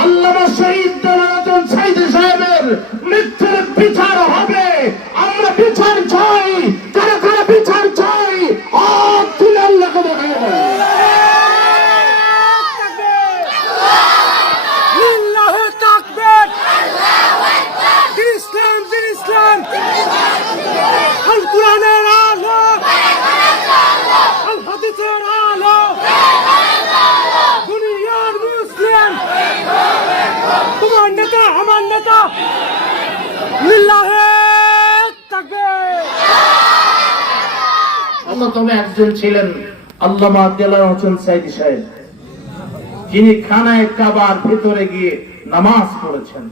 আল্লামা শহীদ দলাতন সাইদি সাহেবের মৃত্যুর বিচার হবে আমরা বিচার চাই কারা কারা বিচার চাই আর তুলে আল্লাহকে দেখাবো লিল্লাহে তাকবীর দিন ইসলাম দিন ইসলাম আল কোরআনের আলো আল হাদিসের আলো দুনিয়ার মুসলিম তোমার নেতা একজন ছিলেন আল্লামা হোসেন সাইদি সাহেব। খানায় কাবার ভেতরে গিয়ে নামাজ পড়েছেন।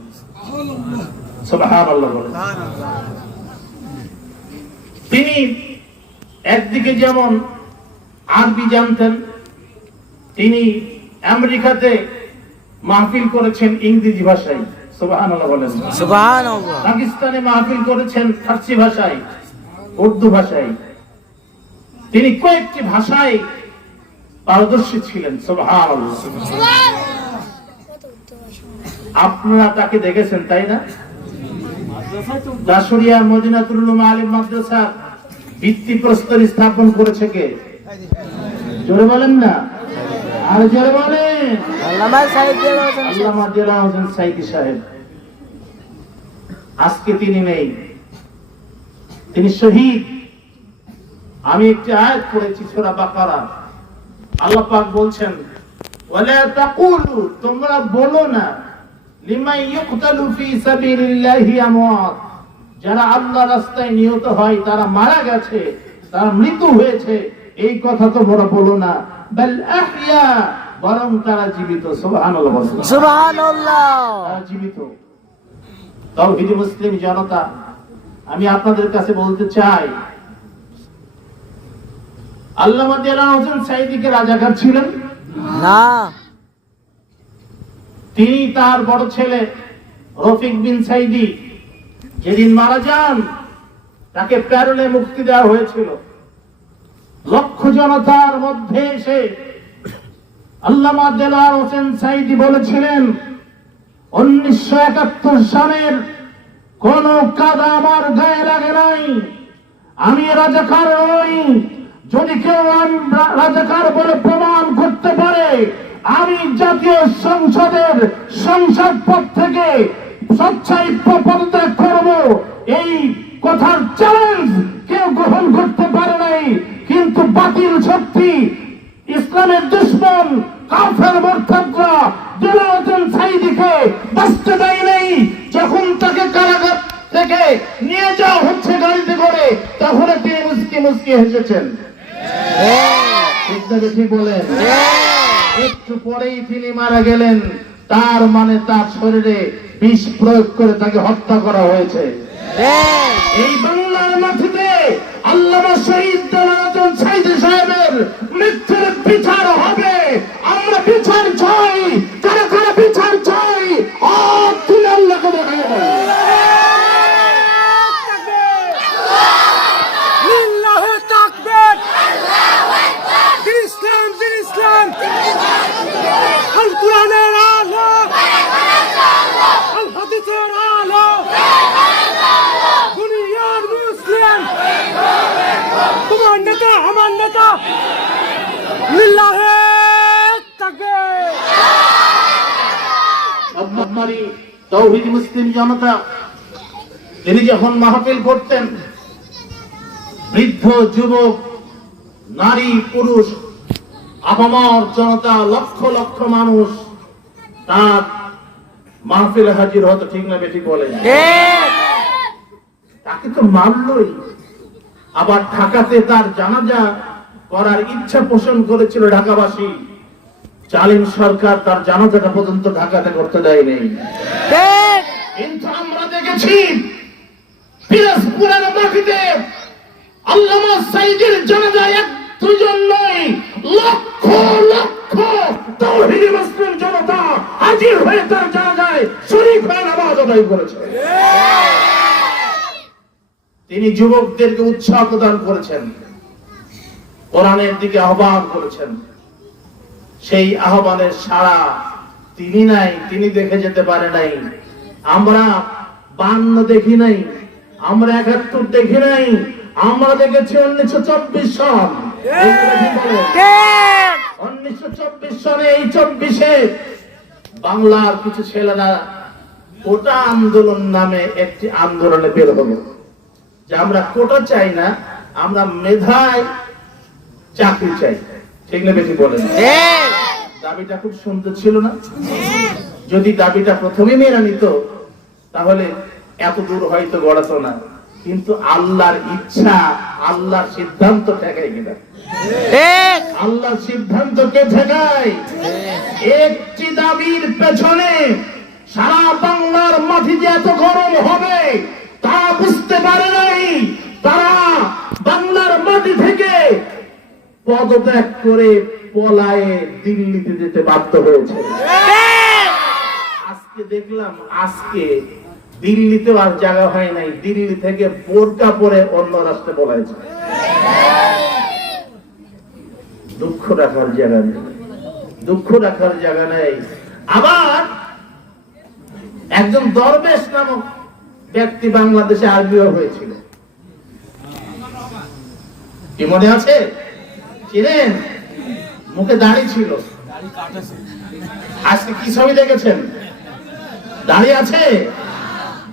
তিনি একদিকে যেমন আরবি জানতেন, তিনি আমেরিকাতে মাহফিল করেছেন ইংরেজি ভাষায়। পাকিস্তানে মাহফিল করেছেন ফার্সি ভাষায় উর্দু ভাষায়। তিনি কয়েকটি ভাষায় পারদর্শী ছিলেন সুবহানাল্লাহ। আপনারা তাকে দেখেছেন তাই না? দাসুরিয়া মদিনাতুল আলিম মাদ্রাসা ভিত্তি প্রস্তর স্থাপন করেছে কে? জোরে বলেন না। আর জোরে বলেন। আল্লামা সাইদ আল্লামা হোসেন সাইদি সাহেব। আজকে তিনি নেই। তিনি শহীদ। আমি একটি আয়াত পড়েছি সূরা বাকারা। আল্লাহ পাক বলছেন তোমরা বলো না লিমান ইউকতালু ফি সাবিলিল্লাহি আমওয়াত। যারা আল্লাহ রাস্তায় নিহত হয় তারা মারা গেছে তারা মৃত্যু হয়েছে। এই কথা তোমরা বলো না। বাল আহইয়া বরং তারা জীবিত। সুবহানাল্লাহ। বলেন সুবহানাল্লাহ। তারা জীবিত। তৌহিদি মুসলিম জনতা আমি আপনাদের কাছে বলতে চাই হোসেন সাইদিকে রাজাকার ছিলেন? না। তিনি তার বড় ছেলে রফিক বিন সাইদি যেদিন মারা যান তাকে প্যারোলে মুক্তি দেওয়া হয়েছিল। লক্ষ জনতার মধ্যে এসে আল্লামা দেলার হোসেন সাইদি বলেছিলেন উনিশশো একাত্তর সালের কোন কাদা আমার গায়ে লাগে নাই। আমি রাজাকার নই যদি কেউ রাজাকার বলে প্রমাণ করতে পারে, আমি জাতীয় সংসদের সংসদ পদ থেকে স্বচ্ছাই পদত্যাগ করব। এই কথার চ্যালেঞ্জ কেউ গ্রহণ করতে পারে নাই। কিন্তু বাতিল শক্তি, ইসলামের দুশ্মন, কাফের মোরতাদরা মুসকি হেসেছেন। ঠিক না ঠিক বলেন একটু পরেই তিনি মারা গেলেন। তার মানে তার শরীরে বিষ প্রয়োগ করে তাকে হত্যা করা হয়েছে। এই বাংলার মাটিতে আল্লামা শহীদ দেওয়ান সাইদি সাহেবের মৃত্যুর বিচার হবে আমরা বিচার চাই কারা কারা বিচার চাই আর তুলে আল্লাহকে দেখাবো লিল্লাহে তাকবীর দিন ইসলাম দিন ইসলাম আল কোরআনের আলো আল হাদিসের আলো দুনিয়ার মুসলিম তোমার নেতা আমার নেতা লিল্লাহে তাকবীর সম্মানী তৌহিদি মুসলিম জনতা তিনি যখন মাহফিল করতেন বৃদ্ধ যুবক নারী পুরুষ আপামর জনতা লক্ষ লক্ষ মানুষ তার মাহফিলে হাজির হতো ঠিক না বেঠিক বলেন তাকে তো মারলই। আবার ঢাকাতে তার জানাজা করার ইচ্ছা পোষণ করেছিল ঢাকাবাসী। জালিম সরকার তার জানাজাটা পর্যন্ত ঢাকাতে করতে দেয় নেই কিন্তু আমরা দেখেছি পিরোজপুরের মাটিতে আল্লামা সাইদের জানাজায় এক দুজন নয় লক্ষ লক্ষ তৌহিদি মুসলিম জনতা হাজির হয়ে তার জানাজায় শরীফ হয়ে নামাজ আদায় করেছে। তিনি যুবকদেরকে উৎসাহ প্রদান করেছেন কোরআনের দিকে আহ্বান করেছেন। সেই আহ্বানের সাড়া তিনি নাই, তিনি দেখে যেতে পারে নাই। আমরা বান্ন দেখি নাই, আমরা একাত্তর দেখি নাই, আমরা দেখেছি উনিশশো চব্বিশ সন। উনিশশো চব্বিশ সনে এই চব্বিশে বাংলার কিছু ছেলেরা কোটা আন্দোলন নামে একটি আন্দোলনে বের হলো। যে আমরা কোটা চাই না, আমরা মেধায় চাকরি চাই। ঠিক না বেশি বলেন। দাবিটা খুব সুন্দর ছিল না? যদি দাবিটা প্রথমে মেনে নিত তাহলে এত দূর হয়তো গড়াতো না। কিন্তু আল্লাহর ইচ্ছা আল্লাহর সিদ্ধান্ত ঠেকাই কিনা। আল্লাহর সিদ্ধান্ত কে ঠেকায়। একটি দাবির পেছনে সারা বাংলার মাটি যে এত গরম হবে তা বুঝতে পারে নাই। তারা বাংলার মাটি থেকে পদত্যাগ করে পলায়ে দিল্লিতে যেতে বাধ্য হয়েছে। আজকে দেখলাম, আজকে দিল্লিতেও আর জায়গা হয় নাই। দিল্লি থেকে বোরকা পরে অন্য রাষ্ট্রে পলাইছে দুঃখ রাখার জায়গা নেই। দুঃখ রাখার জায়গা নেই। আবার একজন দরবেশ নামক ব্যক্তি বাংলাদেশে আরবিও হয়েছিল। কি মনে আছে? চিনেন? মুখে দাড়ি ছিল। আজকে কি ছবি দেখেছেন? দাড়ি আছে?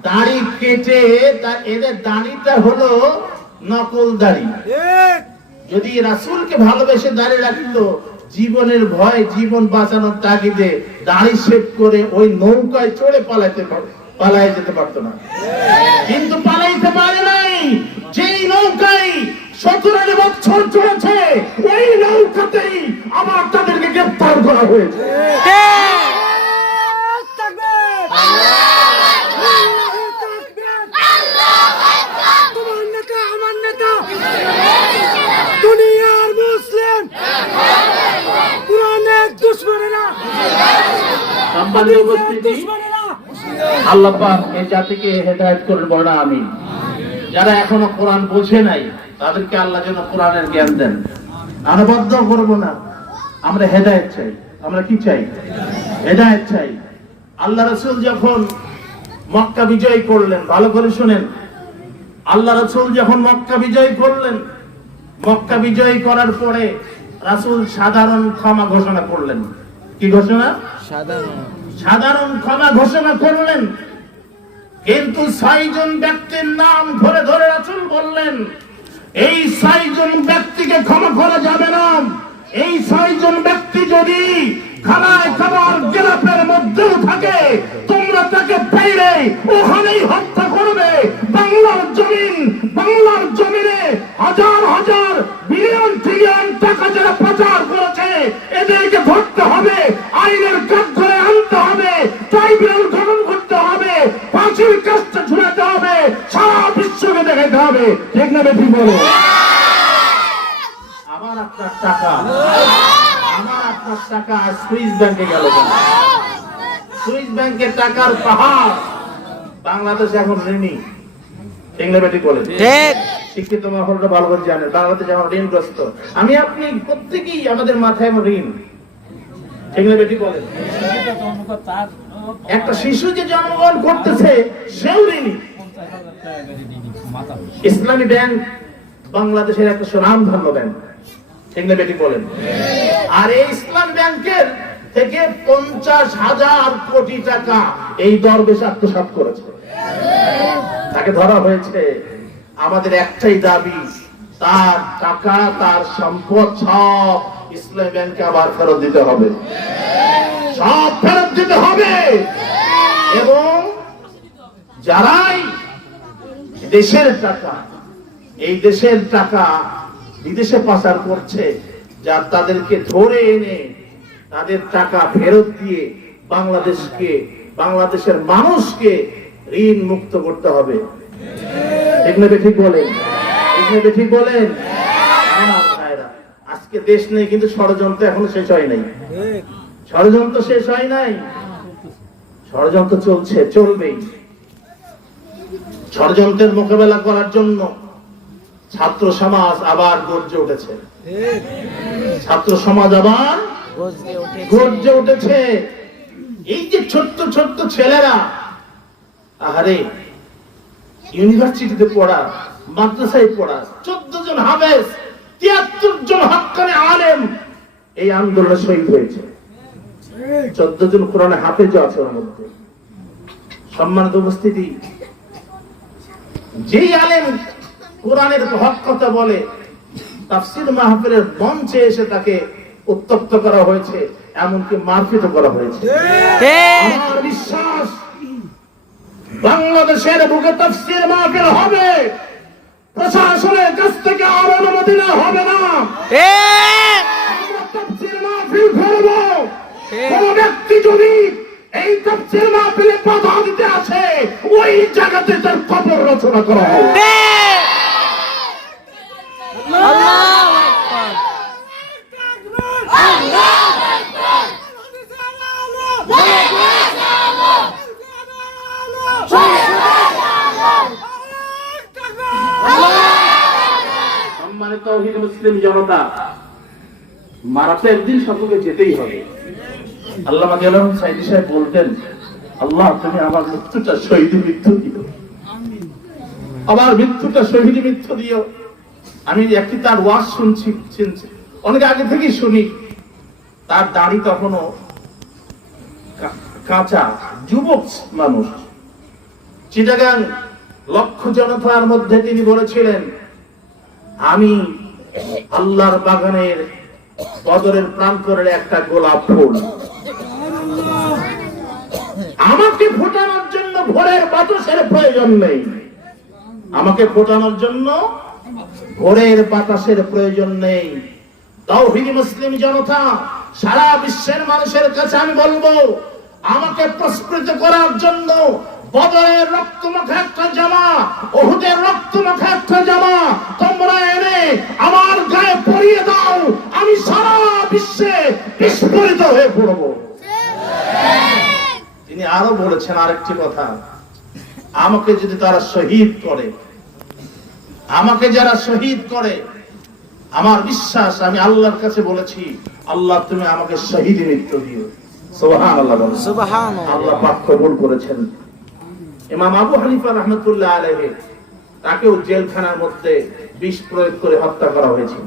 দাড়ি কেটে তা এদের দাড়িটা হলো নকল দাড়ি। যদি রাসূলকে ভালোবেসে দাঁড়িয়ে রাখতো জীবনের ভয় জীবন বাঁচানোর তাগিদে দাড়ি শেভ করে ওই নৌকায় চড়ে পালাইতে পার- পালায় যেতে পারতো না। কিন্তু পালাইতে পারে নাই। যেই নৌকায় সতেরো বছর চলেছে ওই নৌকাতেই আবার তাদেরকে গ্রেফতার করা হয়েছে। আমার সম্মানীয় উপস্থিতি দুশ্মনেরা। আল্লাহ পাক এই জাতিকে হেদায়েত করুন বড় আমি যারা এখনও কোরআন বোঝে নাই তাদেরকে আল্লাহ যেন কোরআনের জ্ঞান দেন। আনবদ্ধ করব না। আমরা হেদায়েত চাই। আমরা কি চাই? হেদায়েত চাই। আল্লাহ রাসূল যখন মক্কা বিজয় করলেন ভালো করে শুনেন। আল্লাহ রাসূল যখন মক্কা বিজয় করলেন মক্কা বিজয় করার পরে রাসূল সাধারণ ক্ষমা ঘোষণা করলেন। কি ঘোষণা? সাধারণ ক্ষমা ঘোষণা করলেন। কিন্তু ছয়জন ব্যক্তির নাম ধরে ধরে রাসূল বললেন এই ছয়জন ব্যক্তিকে ক্ষমা করা যাবে না। এই ছয়জন ব্যক্তি যদি খানায় খাবার মধ্যেও থাকে, তোমরা তাকে পেরে ওখানেই হত্যা করবে। বাংলার জমিন, বাংলার জমিনে হাজার হাজার বিলিয়ন ট্রিলিয়ন টাকা যারা পাচার করেছে, এদেরকে ধরতে হবে আইনের কাজ হবে ঠিক না বেশি বলো? আমার আপনার টাকা আমার আপনার টাকা সুইস ব্যাংকে গেল সুইস ব্যাংকের টাকার পাহাড় বাংলাদেশ এখন ঋণী। ঠিক না বেটি বলে? শিক্ষিত মহলটা ভালো করে জানেন বাংলাদেশ এখন ঋণগ্রস্ত। আমি আপনি প্রত্যেকেই আমাদের মাথায় এখন ঋণ। ঠিক না একটা শিশু যে জন্মগ্রহণ করতেছে সেও ঋণী। ইসলামী ব্যাংক বাংলাদেশের একটা সুনামধন্য ব্যাংক। ঠিক না বেটি, বলেন। আর এই ইসলাম ব্যাংকের থেকে পঞ্চাশ হাজার কোটি টাকা এই দরবেশ আত্মসাৎ করেছে। তাকে ধরা হয়েছে। আমাদের একটাই দাবি, তার টাকা, তার সম্পদ সব ইসলাম ব্যাংকে আবার ফেরত দিতে হবে। সব ফেরত দিতে হবে। এবং যারাই দেশের টাকা এই দেশের টাকা বিদেশে পাচার করছে যা তাদেরকে ধরে এনে তাদের টাকা ফেরত দিয়ে বাংলাদেশকে বাংলাদেশের মানুষকে ঋণ মুক্ত করতে হবে। ঠিক না ঠিক বলেন? ঠিক না ঠিক বলেন? আজকে দেশ নেই কিন্তু ষড়যন্ত্র এখনও শেষ হয় নাই। ষড়যন্ত্র শেষ হয় নাই? ষড়যন্ত্র চলছে চলবেই। ষড়যন্ত্রের মোকাবেলা করার জন্য ছাত্র সমাজ আবার গর্জে উঠেছে। ছাত্র সমাজ আবার গর্জে উঠেছে। এই যে ছোট্ট ছোট্ট ছেলেরা, আহারে, ইউনিভার্সিটিতে পড়া, মাদ্রাসায় পড়া, চোদ্দ জন হাবেজ তিয়াত্তর জন হাক্কানে আলেম, এই আন্দোলনে শহীদ হয়েছে। চোদ্দ জন কোরআনে হাফেজ আছে ওর মধ্যে। সম্মানিত উপস্থিতি যেই আলেম কোরআনের হক কথা বলে তাফসির মাহফিলের মঞ্চে এসে তাকে উত্তপ্ত করা হয়েছে এমনকি মারপিট করা হয়েছে। আমার বিশ্বাস বাংলাদেশের বুকে তফসির মাহফিল হবে প্রশাসনের কাছ থেকে আর অনুমতি না হবে না। তফসির মাহফিল করব। কোন ব্যক্তি যদি এই তফসির মাহফিলে বাধা দিতে আসে ওই জায়গাতে তার কবর রচনা করা হবে মুসলিম জনতা মারাতে একদিন সকলকে যেতেই হবে। আল্লাহ গেলাম সাইদি সাহেব বলতেন, আল্লাহ, তুমি আমার মৃত্যুটা শহীদ মৃত্যু দিও। আমার মৃত্যুটা শহীদ মৃত্যু দিও। আমি একটি তার ওয়াজ শুনছি শুনছি। অনেক আগে থেকেই শুনি। তার দাড়ি তখনও কাঁচা, যুবক মানুষ। চিটাগাং লক্ষ জনতার মধ্যে তিনি বলেছিলেন, আমি আল্লাহর বাগানের বদরের প্রান্তরের একটা গোলাপ ফুল। আমাকে ফোটানোর জন্য ভোরের বাতাসের প্রয়োজন নেই। আমাকে ফোটানোর জন্য ভোরের বাতাসের প্রয়োজন নেই। তৌহিদি মুসলিম জনতা, সারা বিশ্বের মানুষের কাছে আমি বলব, আমাকে প্রস্ফুটিত করার জন্য বদরের রক্তমাখা একটা জামা, ওহুদের রক্তমাখা একটা জামা, তোমরা এনে আমার গায়ে পরিয়ে দাও, আমি সারা বিশ্বে বিস্ফোরিত হয়ে পড়ব। তিনি আরও বলেছেন আরেকটি কথা। আমাকে যদি তারা শহীদ করে আমাকে যারা শহীদ করে আমার বিশ্বাস আমি আল্লাহর কাছে বলেছি আল্লাহ তুমি আমাকে শহীদ মৃত্যু দিও। আল্লাহ পাক কবুল করেছেন। ইমাম আবু হানিফা রহমতুল্লাহ আলাইহি তাকেও জেলখানার মধ্যে বিষ প্রয়োগ করে হত্যা করা হয়েছিল।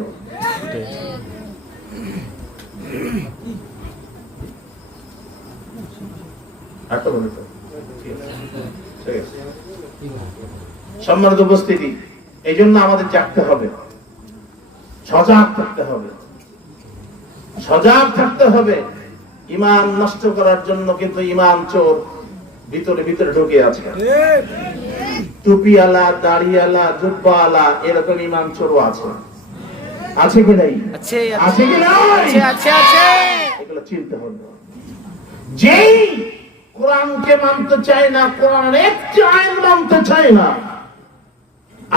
তো। সম্মানিত উপস্থিতি এই জন্য আমাদের জাগতে হবে। সজাগ থাকতে হবে। সজাগ থাকতে হবে। ইমান নষ্ট করার জন্য কিন্তু ইমান চোর ভিতরে ভিতরে ঢুকে আছে। টুপি আলা দাড়ি আলা জুব্বা আলা এরকম ইমান চোরও আছে। আছে কি নাই? আছে কি নাই? আছে আছে আছে। এগুলো চিনতে হবে। যেই কোরআনকে মানতে চায় না, কোরআনের একটি আইন মানতে চায় না।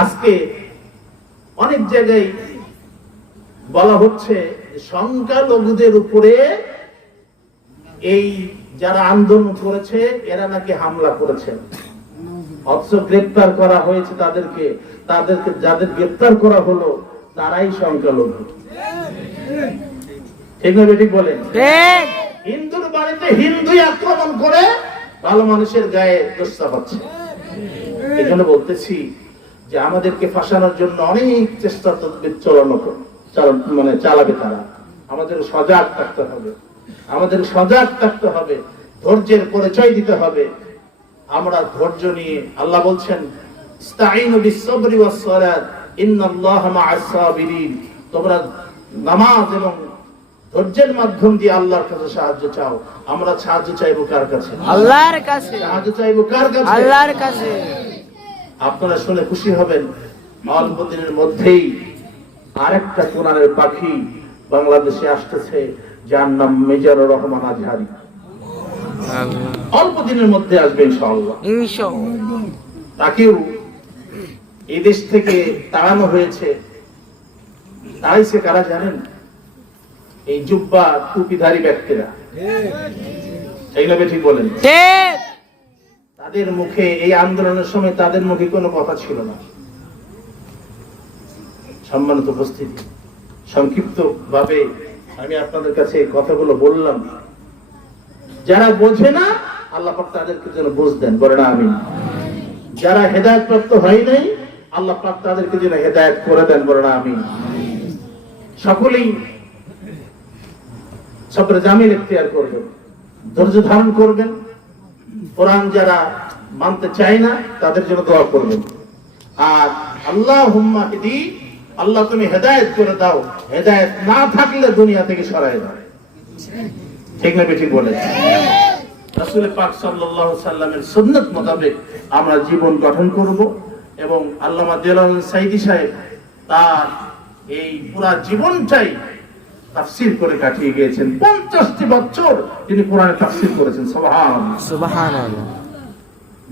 আজকে অনেক জায়গায় বলা হচ্ছে সংখ্যালঘুদের উপরে এই যারা আন্দোলন করেছে, এরা নাকি হামলা করেছে। অথচ গ্রেপ্তার করা হয়েছে তাদেরকে তাদেরকে যাদের গ্রেপ্তার করা হলো, তারাই সংখ্যালঘু। ঠিক না ঠিক বলেন? ঠিক। হিন্দুর বাড়িতে হিন্দুই আক্রমণ করে ভালো মানুষের গায়ে দোষ চাপাচ্ছে এই জন্য বলতেছি যে আমাদেরকে ফাঁসানোর জন্য অনেক চেষ্টা তদবির চালানো মানে চালাবে তারা। আমাদের সজাগ থাকতে হবে। আমাদের সজাগ থাকতে হবে। ধৈর্যের পরিচয় দিতে হবে। আমরা ধৈর্য নিয়ে আল্লাহ বলছেন তোমরা নামাজ এবং ধৈর্যের মাধ্যম দিয়ে আল্লাহর কাছে সাহায্য চাও। আমরা সাহায্য চাইব কার কাছে? আল্লাহর কাছে। সাহায্য চাইব কার কাছে? আল্লাহর কাছে। আপনারা শুনে খুশি হবেন অল্প মধ্যেই আরেকটা কোরআনের পাখি বাংলাদেশে আসতেছে যার নাম মেজর রহমান আজহারি। অল্প দিনের মধ্যে আসবে ইনশাআল্লাহ। ইনশাআল্লাহ। তাকেও এদেশ থেকে তাড়ানো হয়েছে। তাড়াইছে কারা জানেন? এই জুব্বা টুপিধারী ব্যক্তিরা। এই নবে ঠিক বলেন। তাদের মুখে এই আন্দোলনের সময় তাদের মুখে কোনো কথা ছিল না। সম্মানিত উপস্থিতি সংক্ষিপ্ত ভাবে আমি আপনাদের কাছে এই কথাগুলো বললাম। যারা বোঝে না আল্লাহ পাক তাদেরকে যেন বুঝ দেন বলে না আমি যারা হেদায়ত প্রাপ্ত হয় নাই আল্লাহ পাক তাদেরকে যেন হেদায়ত করে দেন বলে না আমি সকলেই সবরে জামিল এখতিয়ার করবেন, ধৈর্য ধারণ করবেন। কোরআন যারা মানতে চায় না, তাদের জন্য দোয়া করবেন। আর আল্লাহ হুম্মা হিদি, আল্লাহ তুমি হেদায়েত করে দাও। হেদায়েত না থাকলে দুনিয়া থেকে সরাই দাও ঠিক না ঠিক বলে রাসূল পাক সাল্লাল্লাহু সাল্লামের সুন্নাত মোতাবেক আমরা জীবন গঠন করব এবং আল্লামা দেলান সাইদি সাহেব তার এই পুরা জীবনটাই তাফসীর করে কাটিয়ে গিয়েছেন। পঞ্চাশটি বছর তিনি কোরআনে তাফসীর করেছেন সুবহান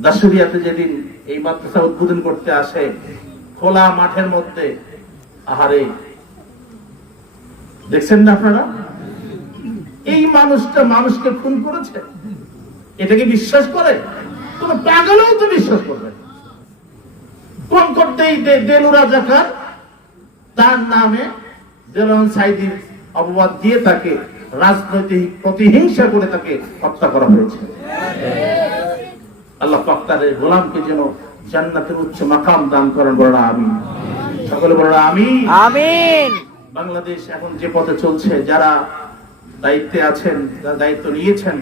দাসুরিয়াতে যেদিন এই মাদ্রাসা উদ্বোধন করতে আসে খোলা মাঠের মধ্যে আহারে দেখছেন না আপনারা? এই মানুষটা মানুষকে খুন করেছে? এটাকে বিশ্বাস করে? কোন পাগলেও তো বিশ্বাস করবে। কোন করতেই দেলুরা জাকার তার নামে সাইদির অপবাদ দিয়ে তাকে রাজনৈতিক প্রতিহিংসা করে তাকে হত্যা করা হয়েছে। আল্লাহ পাক তার এই গোলামকে যেন জান্নাতের উচ্চ মাকাম দান করেন বড় আমি সকলে বড় আমি আমিন। বাংলাদেশ এখন যে পথে চলছে যারা দায়িত্বে আছেন যারা দায়িত্ব নিয়েছেন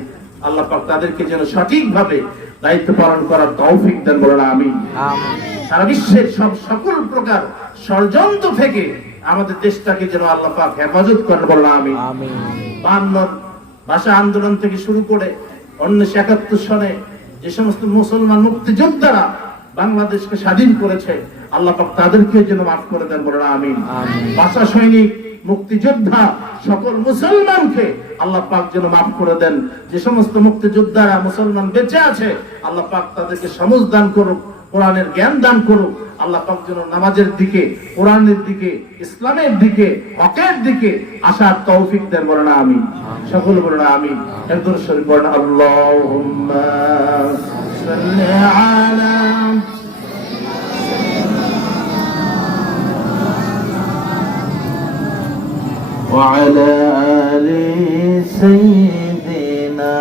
আল্লাহ পাক তাদেরকে যেন সঠিকভাবে দায়িত্ব পালন করার তৌফিক দেন বলেন আমি সারা বিশ্বের সব সকল প্রকার ষড়যন্ত্র থেকে আমাদের দেশটাকে যেন আল্লাহ পাক হেফাজত করেন বলেন আমি আমিন। বায়ান্নর ভাষা আন্দোলন থেকে শুরু করে উনিশশো একাত্তর সনে যে সমস্ত মুসলমান মুক্তিযোদ্ধারা বাংলাদেশকে স্বাধীন করেছে আল্লাহ পাক তাদেরকে যেন মাফ করে দেন বলে আমি আমিন। ভাষা সৈনিক মুক্তিযোদ্ধা সকল মুসলমানকে আল্লাহ পাক যেন মাফ করে দেন। যে সমস্ত মুক্তিযোদ্ধারা মুসলমান বেঁচে আছে আল্লাহ পাক তাদেরকে সমজ দান করুক। কোরআনের জ্ঞান দান করুক আল্লাহ পাক যেন নামাজের দিকে কোরআনের দিকে ইসলামের দিকে হকের দিকে আসার তৌফিক দেন বলে না আমি সকল বলে না আমি একজন শরীফ বলে না আল্লাহুম্মা সাল্লি আলা وعلى آل سيدنا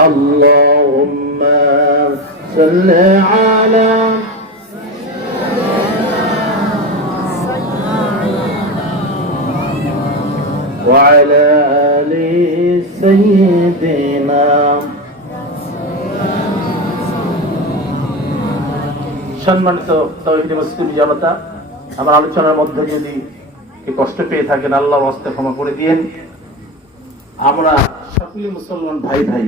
اللهم صل على وعلى آل سيدنا সম্মানিত তৌহিদ মুসলিম জনতা আমার আলোচনার মধ্যে যদি কেউ কষ্ট পেয়ে থাকেন আল্লাহর হস্তে ক্ষমা করে দিয়েন আমরা সকলে মুসলমান ভাই ভাই